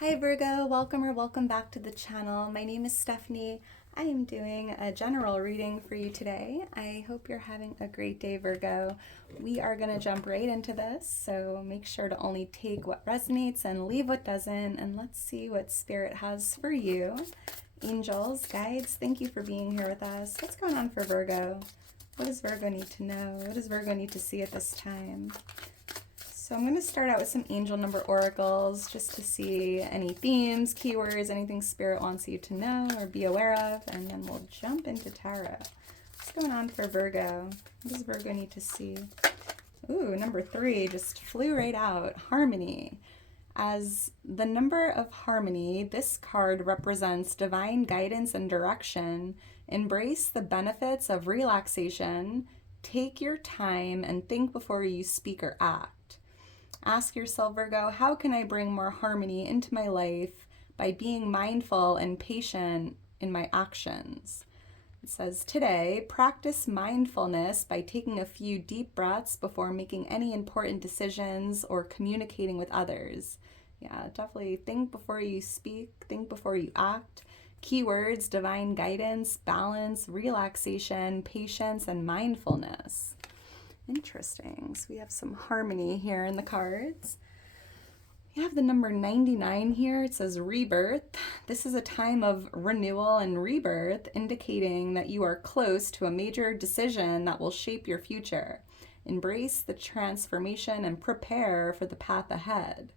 Hi Virgo, welcome or welcome back to the channel. My name is Stephanie. I am doing a general reading for you today. I hope you're having a great day, Virgo. We are going to jump right into this, so make sure to only take what resonates and leave what doesn't, and let's see what Spirit has for you. Angels, guides, thank you for being here with us. What's going on for Virgo? What does Virgo need to know? What does Virgo need to see at this time? So I'm going to start out with some angel number oracles just to see any themes, keywords, anything Spirit wants you to know or be aware of, and then we'll jump into tarot. What's going on for Virgo? What does Virgo need to see? Ooh, number 3 just flew right out. Harmony. As the number of harmony, this card represents divine guidance and direction. Embrace the benefits of relaxation. Take your time and think before you speak or act. Ask yourself, Virgo, how can I bring more harmony into my life by being mindful and patient in my actions? It says, today, practice mindfulness by taking a few deep breaths before making any important decisions or communicating with others. Yeah, definitely think before you speak, think before you act. Keywords, divine guidance, balance, relaxation, patience, and mindfulness. Interesting. So we have some harmony here in the cards. We have the number 99 here. It says rebirth. This is a time of renewal and rebirth, indicating that you are close to a major decision that will shape your future. Embrace the transformation and prepare for the path ahead.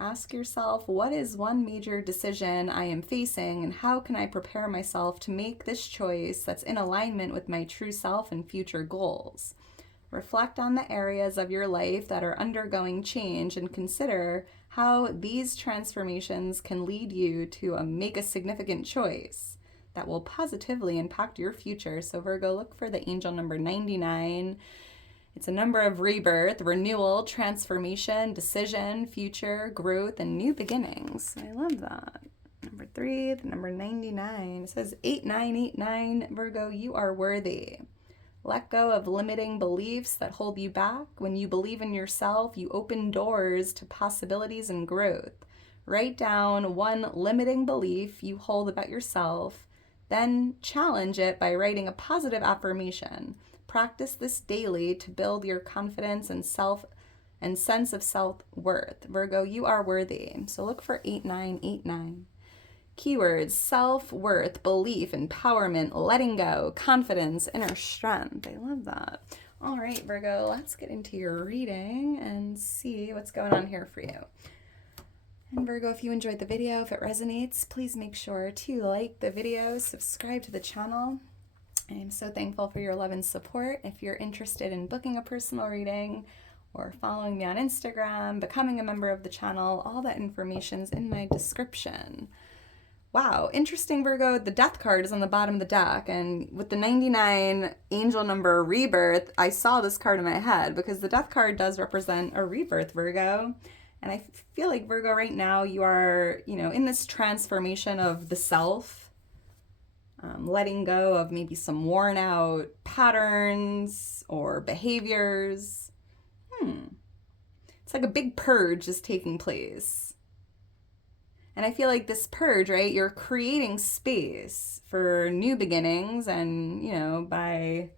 Ask yourself, what is one major decision I am facing, and how can I prepare myself to make this choice that's in alignment with my true self and future goals? Reflect on the areas of your life that are undergoing change and consider how these transformations can lead you to make a significant choice that will positively impact your future. So Virgo, look for the angel number 99. It's a number of rebirth, renewal, transformation, decision, future, growth, and new beginnings. I love that. Number 3, the number 99. It says 8989, Virgo, you are worthy. Let go of limiting beliefs that hold you back. When you believe in yourself, you open doors to possibilities and growth. Write down one limiting belief you hold about yourself, then challenge it by writing a positive affirmation. Practice this daily to build your confidence and sense of self-worth. Virgo, you are worthy. So look for 8989. Keywords, self-worth, belief, empowerment, letting go, confidence, inner strength. I love that. All right, Virgo, let's get into your reading and see what's going on here for you. And Virgo, if you enjoyed the video, if it resonates, please make sure to like the video, subscribe to the channel. I am so thankful for your love and support. If you're interested in booking a personal reading or following me on Instagram, becoming a member of the channel, all that information's in my description. Wow, interesting, Virgo. The death card is on the bottom of the deck, and with the 99 angel number rebirth, I saw this card in my head because the death card does represent a rebirth, Virgo. And I feel like, Virgo, right now you are, in this transformation of the self, letting go of maybe some worn out patterns or behaviors. It's like a big purge is taking place. And I feel like this purge, right, you're creating space for new beginnings and, by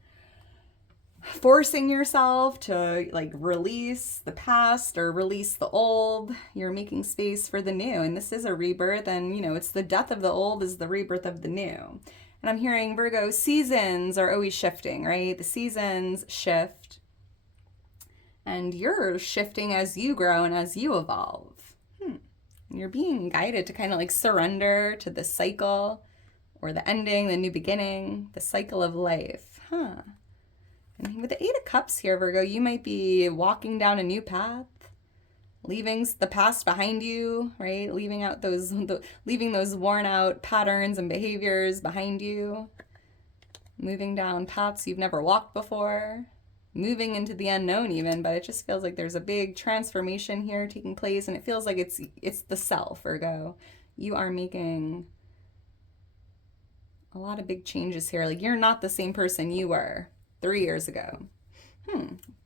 forcing yourself to release the past or release the old, you're making space for the new. And this is a rebirth and, it's the death of the old is the rebirth of the new. And I'm hearing, Virgo, seasons are always shifting, right? The seasons shift and you're shifting as you grow and as you evolve. You're being guided to kind of surrender to the cycle or the ending, the new beginning, the cycle of life. And with the 8 of Cups here, Virgo, you might be walking down a new path, leaving the past behind you, right? Leaving those worn out patterns and behaviors behind you, moving down paths you've never walked before. Moving into the unknown even, but it just feels like there's a big transformation here taking place, and it feels like it's the self, Virgo. You are making a lot of big changes here. You're not the same person you were 3 years ago.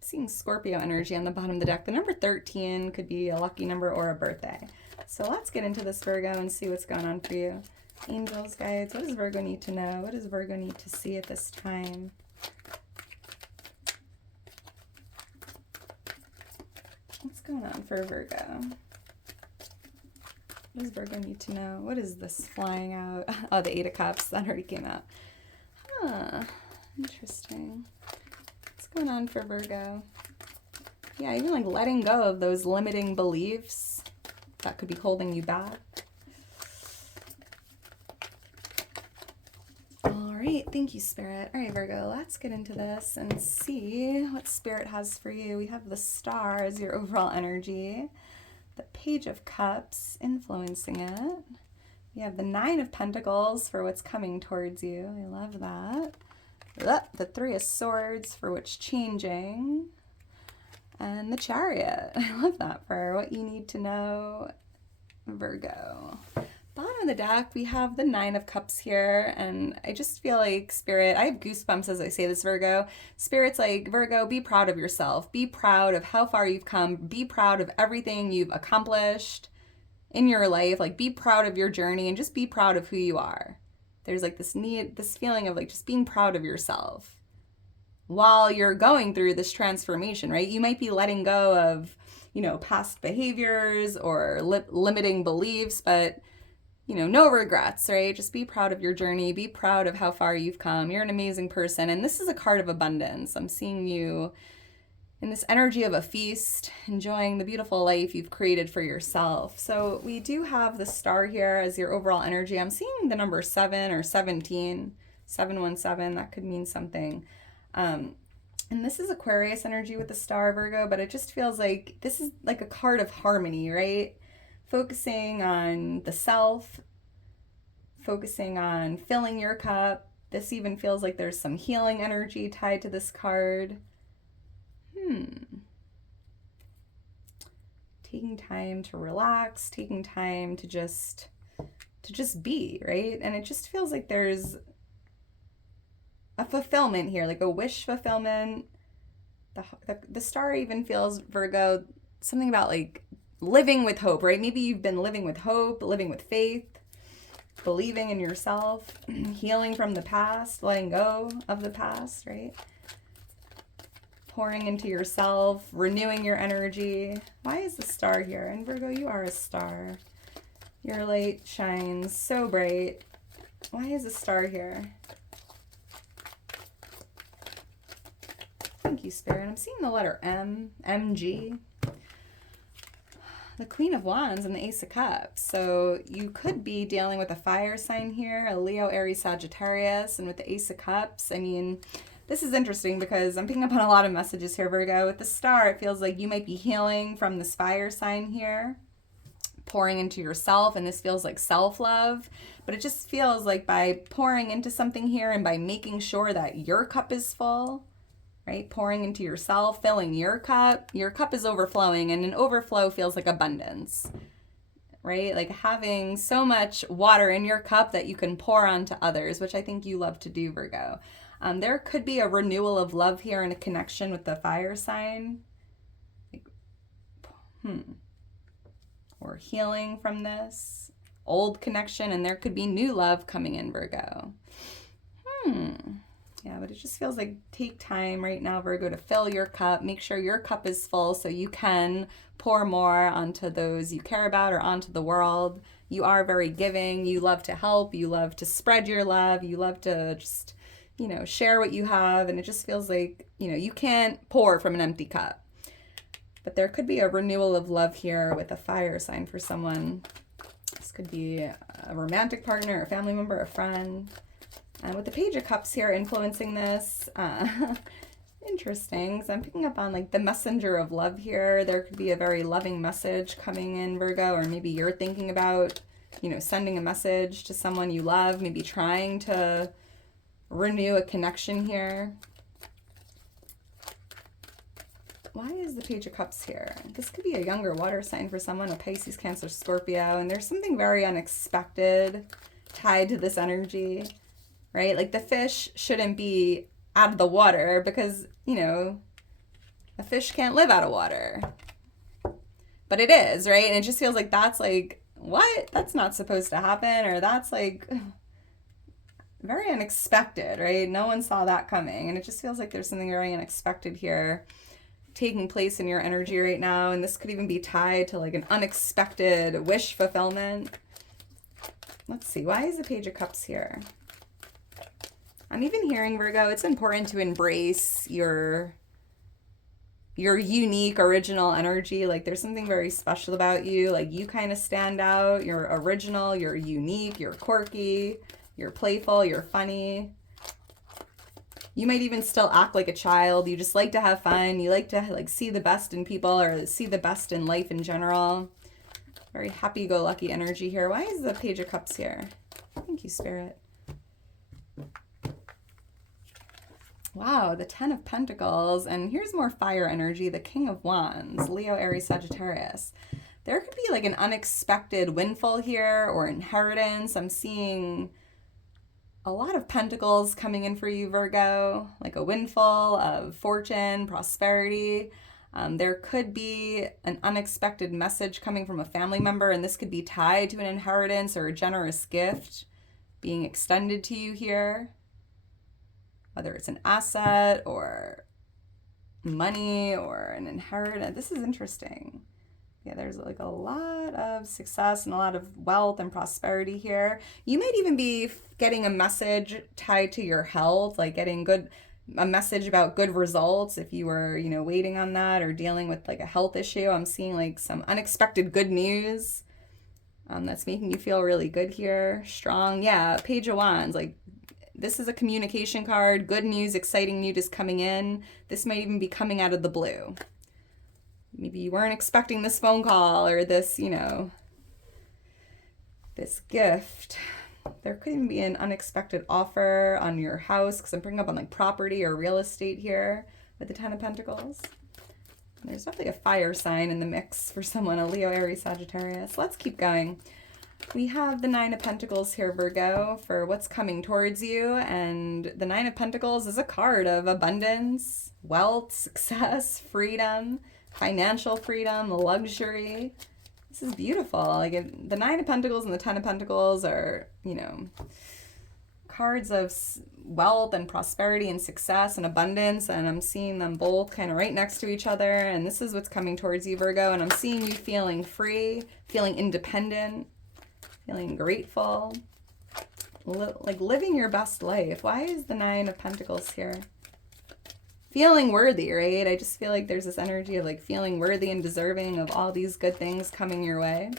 seeing Scorpio energy on the bottom of the deck. The number 13 could be a lucky number or a birthday. So let's get into this, Virgo, and see what's going on for you. Angels, guides, what does Virgo need to know? What does Virgo need to see at this time? What's going on for Virgo? What does Virgo need to know? What is this flying out? Oh, the Eight of Cups. That already came out. Huh. Interesting. What's going on for Virgo? Yeah, even like letting go of those limiting beliefs that could be holding you back. All right, thank you, Spirit. All right, Virgo, let's get into this and see what Spirit has for you. We have the Star as your overall energy, the Page of Cups influencing it. We have the Nine of Pentacles for what's coming towards you. I love that. The Three of Swords for what's changing. And the Chariot. I love that for what you need to know, Virgo. Bottom of the deck, we have the Nine of Cups here, and I just feel like Spirit, I have goosebumps as I say this, Virgo. Spirit's like, Virgo, be proud of yourself. Be proud of how far you've come. Be proud of everything you've accomplished in your life. Like, be proud of your journey and just be proud of who you are. There's like this feeling of like just being proud of yourself while you're going through this transformation, right? You might be letting go of, past behaviors or limiting beliefs, but no regrets, right? Just be proud of your journey. Be proud of how far you've come. You're an amazing person. And this is a card of abundance. I'm seeing you in this energy of a feast, enjoying the beautiful life you've created for yourself. So we do have the Star here as your overall energy. I'm seeing the number 7 or 17, 717. That could mean something. And this is Aquarius energy with the Star, Virgo, but it just feels like this is like a card of harmony, right? Focusing on the self, focusing on filling your cup. This even feels like there's some healing energy tied to this card. Taking time to relax, taking time to just be, right? And it just feels like there's a fulfillment here, like a wish fulfillment. The Star even feels, Virgo, something about like living with hope, right? Maybe you've been living with hope, living with faith, believing in yourself, healing from the past, letting go of the past, right? Pouring into yourself, renewing your energy. Why is the Star here? And Virgo, you are a star. Your light shines so bright. Why is the Star here? Thank you, Spirit. I'm seeing the letter M, MG. The Queen of Wands and the Ace of Cups. So you could be dealing with a fire sign here, a Leo, Aries, Sagittarius, and with the Ace of Cups, I mean, this is interesting because I'm picking up on a lot of messages here, Virgo. With the Star, it feels like you might be healing from this fire sign here, pouring into yourself, and this feels like self-love, but it just feels like by pouring into something here and by making sure that your cup is full, right? Pouring into yourself, filling your cup is overflowing, and an overflow feels like abundance, right? Like having so much water in your cup that you can pour onto others, which I think you love to do, Virgo. There could be a renewal of love here and a connection with the fire sign. Or healing from this old connection, and there could be new love coming in, Virgo. Yeah, but it just feels like take time right now, Virgo, to fill your cup. Make sure your cup is full so you can pour more onto those you care about or onto the world. You are very giving. You love to help. You love to spread your love. You love to just, share what you have. And it just feels like, you can't pour from an empty cup. But there could be a renewal of love here with a fire sign for someone. This could be a romantic partner, a family member, a friend. With the Page of Cups here influencing this, interesting. So I'm picking up on like the messenger of love here. There could be a very loving message coming in, Virgo, or maybe you're thinking about, sending a message to someone you love, maybe trying to renew a connection here. Why is the Page of Cups here? This could be a younger water sign for someone, a Pisces, Cancer, Scorpio, and there's something very unexpected tied to this energy, right? Like the fish shouldn't be out of the water because, a A fish can't live out of water. But it is, right? And it just feels like that's like, what? That's not supposed to happen, or that's like very unexpected, right? No one saw that coming. And it just feels like there's something very unexpected here taking place in your energy right now. And this could even be tied to like an unexpected wish fulfillment. Let's see, why is the Page of Cups here? I'm even hearing, Virgo, it's important to embrace your unique original energy. Like there's something very special about you. Like you kind of stand out. You're original, you're unique, you're quirky, you're playful, you're funny. You might even still act like a child. You just like to have fun. You like to like see the best in people or see the best in life in general. Very happy-go-lucky energy here. Why is the Page of Cups here? Thank you, Spirit. Wow, the 10 of Pentacles. And here's more fire energy, the King of Wands, Leo, Aries, Sagittarius. There could be like an unexpected windfall here or inheritance. I'm seeing a lot of pentacles coming in for you, Virgo, like a windfall of fortune, prosperity. There could be an unexpected message coming from a family member, and this could be tied to an inheritance or a generous gift being extended to you here. Whether it's an asset or money or an inheritance. This is interesting. Yeah, there's like a lot of success and a lot of wealth and prosperity here. You might even be getting a message tied to your health, like getting a message about good results if you were, you know, waiting on that or dealing with like a health issue. I'm seeing like some unexpected good news that's making you feel really good here. Strong. Yeah, Page of Wands, like this is a communication card. Good news, exciting news is coming in. This might even be coming out of the blue. Maybe you weren't expecting this phone call or this, you know, this gift. There could even be an unexpected offer on your house, because I'm bringing up on like property or real estate here with the 10 of Pentacles. And there's definitely a fire sign in the mix for someone, a Leo, Aries, Sagittarius. Let's keep going. We have the 9 of Pentacles here, Virgo, for what's coming towards you. And the 9 of Pentacles is a card of abundance, wealth, success, freedom, financial freedom, luxury. This is beautiful. Like the 9 of Pentacles and the 10 of Pentacles are, you know, cards of wealth and prosperity and success and abundance. And I'm seeing them both kind of right next to each other. And this is what's coming towards you, Virgo. And I'm seeing you feeling free, feeling independent, feeling grateful, like living your best life. Why is the 9 of Pentacles here? Feeling worthy, right? I just feel like there's this energy of like feeling worthy and deserving of all these good things coming your way.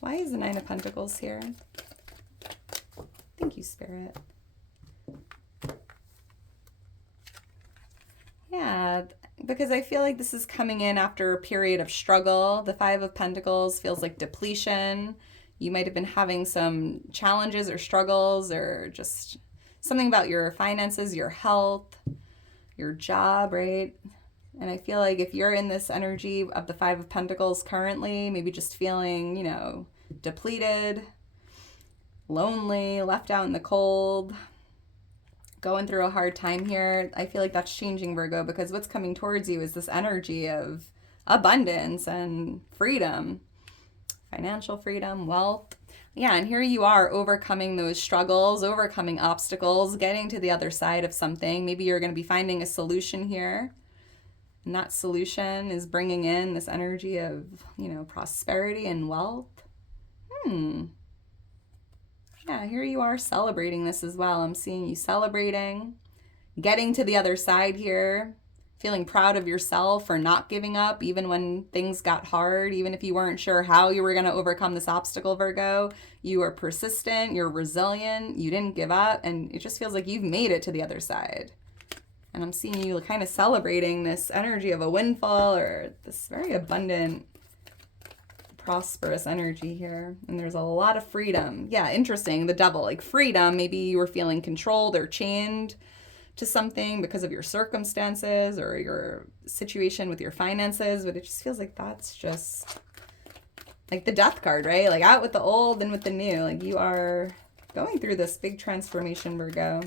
Why is the 9 of Pentacles here? Thank you, Spirit. Yeah, because I feel like this is coming in after a period of struggle. The 5 of Pentacles feels like depletion. You might have been having some challenges or struggles or just something about your finances, your health, your job, right? And I feel like if you're in this energy of the 5 of Pentacles currently, maybe just feeling, you know, depleted, lonely, left out in the cold, going through a hard time here, I feel like that's changing, Virgo, because what's coming towards you is this energy of abundance and freedom. Financial freedom, wealth. Yeah, and here you are overcoming those struggles, overcoming obstacles, getting to the other side of something. Maybe you're going to be finding a solution here. And that solution is bringing in this energy of, you know, prosperity and wealth. Yeah, here you are celebrating this as well. I'm seeing you celebrating, getting to the other side here. Feeling proud of yourself for not giving up even when things got hard, even if you weren't sure how you were going to overcome this obstacle, Virgo. You were persistent, you're resilient, you didn't give up, and it just feels like you've made it to the other side. And I'm seeing you kind of celebrating this energy of a windfall or this very abundant, prosperous energy here. And there's a lot of freedom. Yeah, interesting. The Devil, like freedom. Maybe you were feeling controlled or chained to something because of your circumstances or your situation with your finances, but it just feels like that's just like the Death card, right? Like out with the old and with the new. Like you are going through this big transformation, Virgo.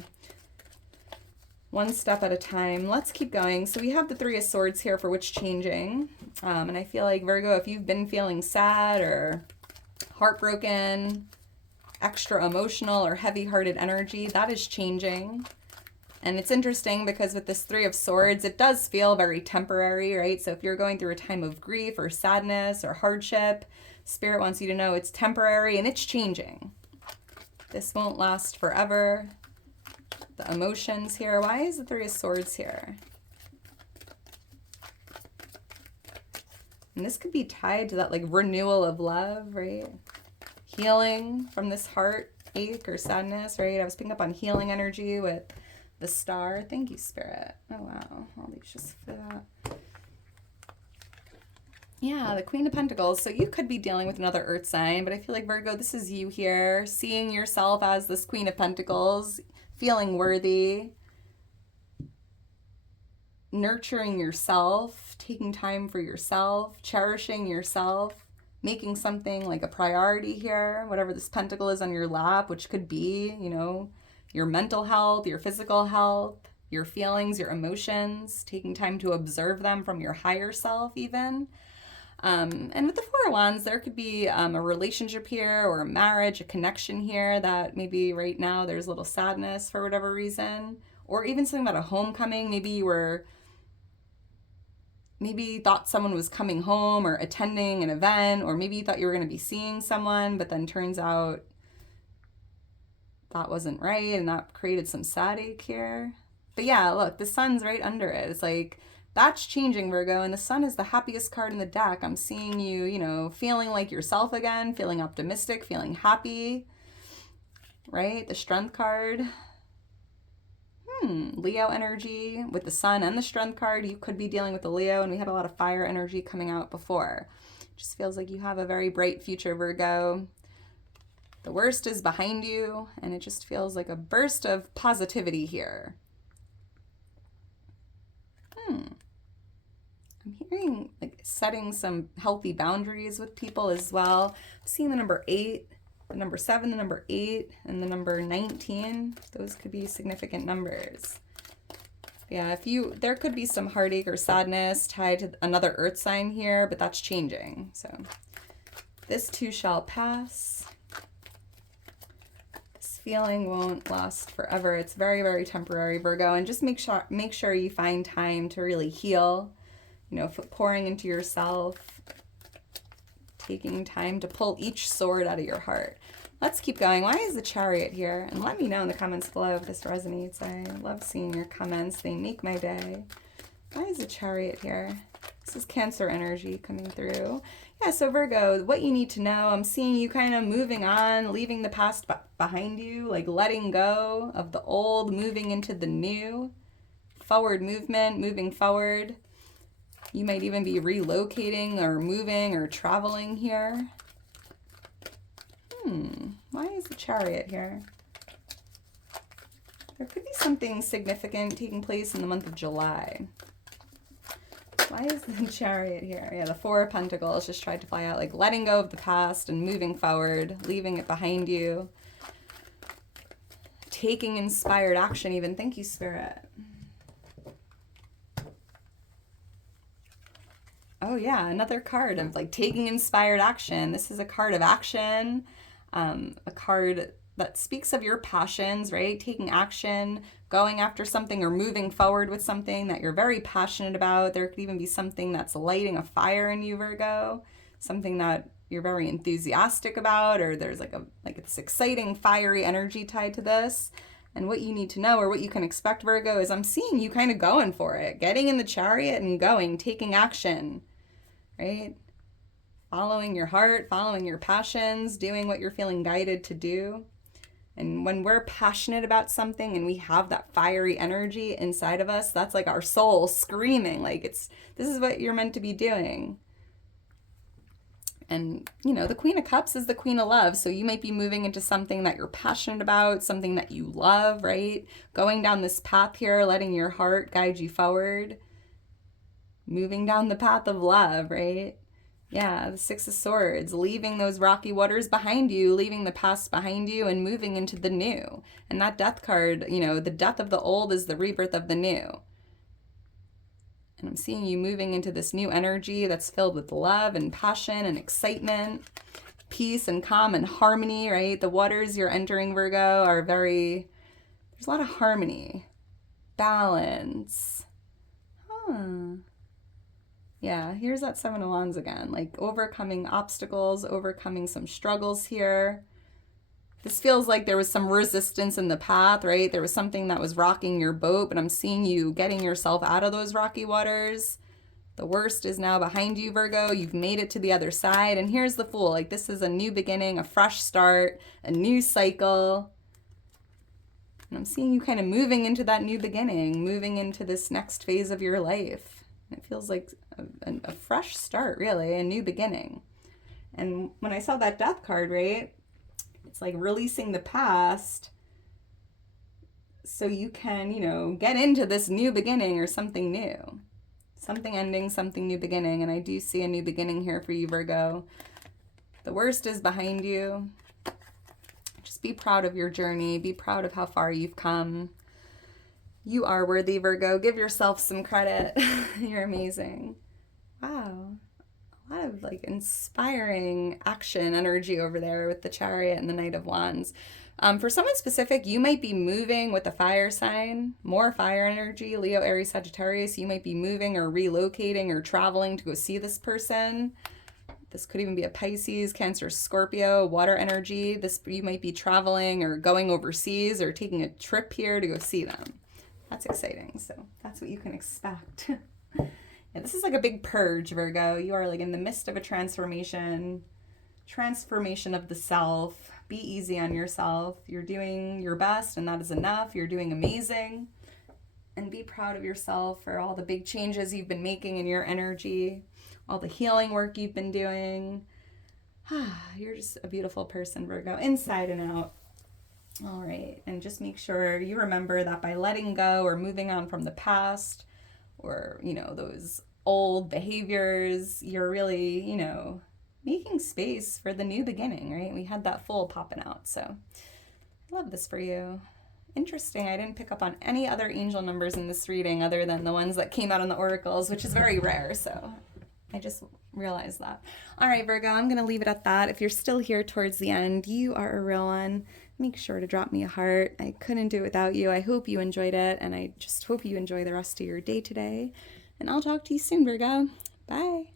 one step at a time. Let's keep going. So we have the Three of Swords here for what's changing. And I feel like, Virgo, if you've been feeling sad or heartbroken, extra emotional or heavy-hearted energy, that is changing. And it's interesting because with this Three of Swords, it does feel very temporary, right? So if you're going through a time of grief or sadness or hardship, Spirit wants you to know it's temporary and it's changing. This won't last forever. The emotions here. Why is the Three of Swords here? And this could be tied to that like renewal of love, right? Healing from this heartache or sadness, right? I was picking up on healing energy with the Star. Thank you, Spirit. Oh, wow. All these just for that. Yeah, the Queen of Pentacles. So you could be dealing with another earth sign, but I feel like, Virgo, this is you here, seeing yourself as this Queen of Pentacles, feeling worthy, nurturing yourself, taking time for yourself, cherishing yourself, making something like a priority here, whatever this pentacle is on your lap, which could be, you know, your mental health, your physical health, your feelings, your emotions, taking time to observe them from your higher self even. And with the Four of Wands, there could be a relationship here or a marriage, a connection here that maybe right now there's a little sadness for whatever reason, or even something about a homecoming. Maybe you thought someone was coming home or attending an event, or maybe you thought you were going to be seeing someone, but then turns out that wasn't right, and that created some sad ache here. But yeah, look, the sun's right under it. It's like, that's changing, Virgo, and the sun is the happiest card in the deck. I'm seeing you, you know, feeling like yourself again, feeling optimistic, feeling happy, right? The Strength card. Leo energy with the sun and the Strength card. You could be dealing with the Leo, and we had a lot of fire energy coming out before. Just feels like you have a very bright future, Virgo. The worst is behind you, and it just feels like a burst of positivity here. I'm hearing like setting some healthy boundaries with people as well. I'm seeing the number 8, the number 7, the number 8, and the number 19. Those could be significant numbers. Yeah, there could be some heartache or sadness tied to another earth sign here, but that's changing. So this too shall pass. This feeling won't last forever. It's very, very temporary, Virgo, and just make sure you find time to really heal. You know, pouring into yourself, taking time to pull each sword out of your heart. Let's keep going. Why is the Chariot here? And let me know in the comments below if this resonates. I love seeing your comments. They make my day. Why is the Chariot here? This is Cancer energy coming through. Yeah, so Virgo, what you need to know, I'm seeing you kind of moving on, leaving the past behind you, like letting go of the old, moving into the new. Forward movement, moving forward. You might even be relocating or moving or traveling here. Why is the Chariot here? There could be something significant taking place in the month of July. Why is the Chariot here? Yeah, the Four of Pentacles just tried to fly out, like letting go of the past and moving forward, leaving it behind you. Taking inspired action even. Thank you, Spirit. Oh yeah, another card of like taking inspired action. This is a card of action, a card that speaks of your passions, right? Taking action, going after something or moving forward with something that you're very passionate about. There could even be something that's lighting a fire in you, Virgo, something that you're very enthusiastic about, or there's like this exciting fiery energy tied to this. And what you need to know, or what you can expect, Virgo, is I'm seeing you kind of going for it, getting in the Chariot and going, taking action, right? Following your heart, following your passions, doing what you're feeling guided to do. And when we're passionate about something and we have that fiery energy inside of us, that's like our soul screaming, like this is what you're meant to be doing. And, you know, the Queen of Cups is the Queen of Love. So you might be moving into something that you're passionate about, something that you love, right? Going down this path here, letting your heart guide you forward. Moving down the path of love, right? Yeah, the Six of Swords, leaving those rocky waters behind you, leaving the past behind you and moving into the new. And that death card, you know, the death of the old is the rebirth of the new. And I'm seeing you moving into this new energy that's filled with love and passion and excitement, peace and calm and harmony, right? The waters you're entering, Virgo, are there's a lot of harmony, balance. Yeah, here's that Seven of Wands again, like overcoming obstacles, overcoming some struggles here. This feels like there was some resistance in the path, right? There was something that was rocking your boat, but I'm seeing you getting yourself out of those rocky waters. The worst is now behind you, Virgo. You've made it to the other side. And here's the Fool. Like, this is a new beginning, a fresh start, a new cycle. And I'm seeing you kind of moving into that new beginning, moving into this next phase of your life. It feels like a fresh start, really, a new beginning. And when I saw that Death card, right, it's like releasing the past so you can, you know, get into this new beginning or something new. Something ending, something new beginning. And I do see a new beginning here for you, Virgo. The worst is behind you. Just be proud of your journey. Be proud of how far you've come. You are worthy, Virgo. Give yourself some credit. You're amazing. Wow. A lot of like inspiring action energy over there with the Chariot and the Knight of Wands. For someone specific, you might be moving with a fire sign, more fire energy, Leo, Aries, Sagittarius. You might be moving or relocating or traveling to go see this person. This could even be a Pisces, Cancer, Scorpio, water energy. You might be traveling or going overseas or taking a trip here to go see them. That's exciting. So that's what you can expect. Yeah, this is like a big purge, Virgo. You are like in the midst of a transformation of the self. Be easy on yourself. You're doing your best and that is enough. You're doing amazing. And be proud of yourself for all the big changes you've been making in your energy, all the healing work you've been doing. You're just a beautiful person, Virgo, inside and out. All right. And just make sure you remember that by letting go or moving on from the past or, you know, those old behaviors, you're really, you know, making space for the new beginning, right? We had that Fool popping out. So I love this for you. Interesting. I didn't pick up on any other angel numbers in this reading other than the ones that came out in the oracles, which is very rare. So I just realized that. All right, Virgo, I'm going to leave it at that. If you're still here towards the end, you are a real one. Make sure to drop me a heart. I couldn't do it without you. I hope you enjoyed it, and I just hope you enjoy the rest of your day today. And I'll talk to you soon, Virgo. Bye.